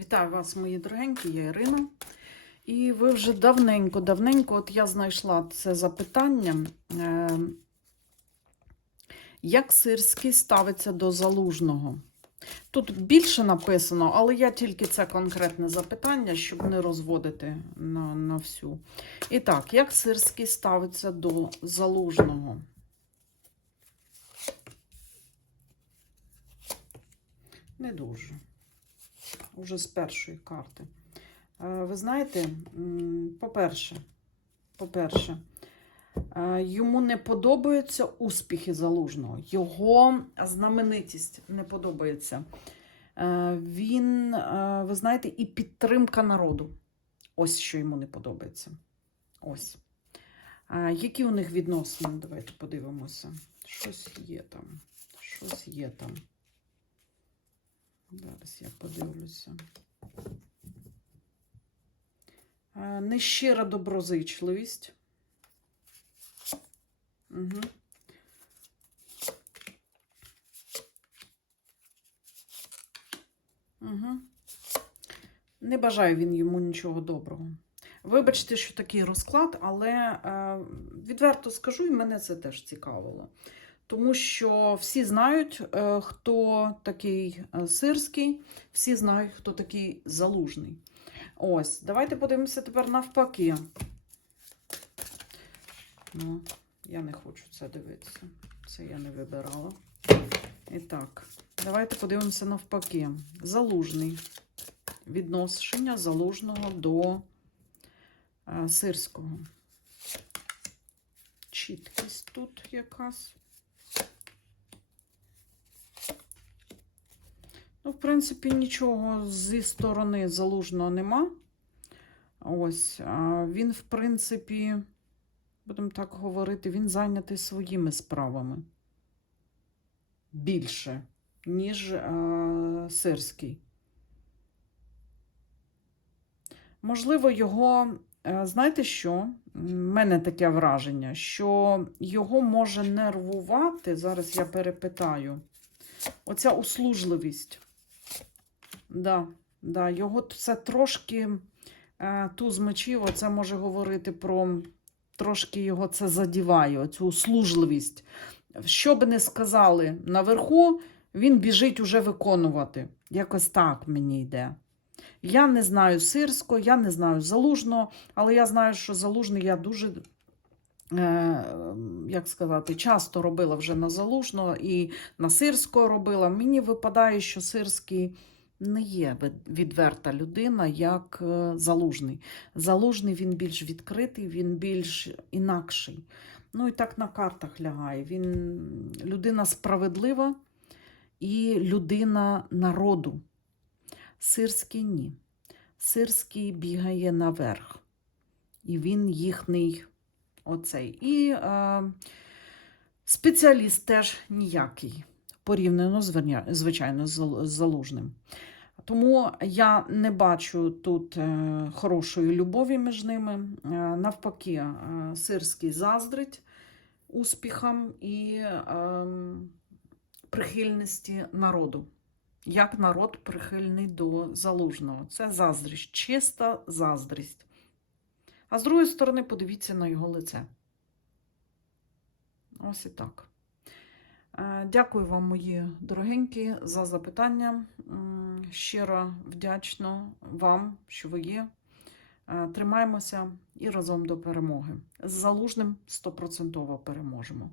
Вітаю вас, мої дорогенькі, я Ірина. І ви вже давненько-давненько, от я знайшла це запитання, е, як Сирський ставиться до залужного. Тут більше написано, але я тільки це конкретне запитання, щоб не розводити на, на всю. І так, як Сирський ставиться до залужного? Не дуже. Уже з першої карти. Е, Ви знаєте, по-перше, по-перше, е, йому не подобаються успіхи залужного. Його знаменитість не подобається. Е, Він, ви знаєте, і підтримка народу. Ось що йому не подобається. Ось. Які у них відносини? Давайте подивимося. Щось є там. Щось є там. Зараз я подивлюся. Е, Нещира доброзичливість. Угу. Угу. Не бажає він йому нічого доброго. Вибачте, що такий розклад, але е, відверто скажу, і мене це теж цікавило. Тому що всі знають, е, хто такий е, сирський, всі знають, хто такий залужний. Ось, давайте подивимося тепер навпаки. Ну, я не хочу це дивитися. Це я не вибирала. І так, давайте подивимося навпаки. Залужний. Відношення залужного до е, сирського. Чіткість тут якась. Ну, в принципі, нічого зі сторони залужного нема. Ось, він, в принципі, будемо так говорити, він зайнятий своїми справами. Більше, ніж а, сирський. Можливо, його, е, знаєте що? У мене таке враження, що його може нервувати. Зараз я перепитаю. Оця услужливість. Да, да, його це трошки е, туз мечів, оце може говорити про трошки його це задіває, оцю услужливість. Що би не сказали наверху, він біжить уже виконувати. Якось так мені йде. Я не знаю сирського, я не знаю залужного, але я знаю, що залужний я дуже, е, як сказати, часто робила вже на залужного і на сирського робила. Мені випадає, що сирський не є відверта людина, як е, залужний. Залужний він більш відкритий, він більш інакший. Ну і так на картах лягає. Він людина справедлива і людина народу. Сирський ні. Сирський бігає наверх. І він їхній оцей. І е, спеціаліст теж ніякий, порівняно, звичайно, з залужним. Тому я не бачу тут е, хорошої любові між ними. Е, навпаки, е, сирський заздрить успіхам і е, прихильності народу. Як народ прихильний до залужного. Це заздрість, чиста заздрість. А з другої сторони, подивіться на його лице. Ось і так. Е, Дякую вам, мої дорогенькі, за запитання. Щиро вдячна вам, що ви є. Е, Тримаємося і разом до перемоги. З залужним стопроцентово переможемо.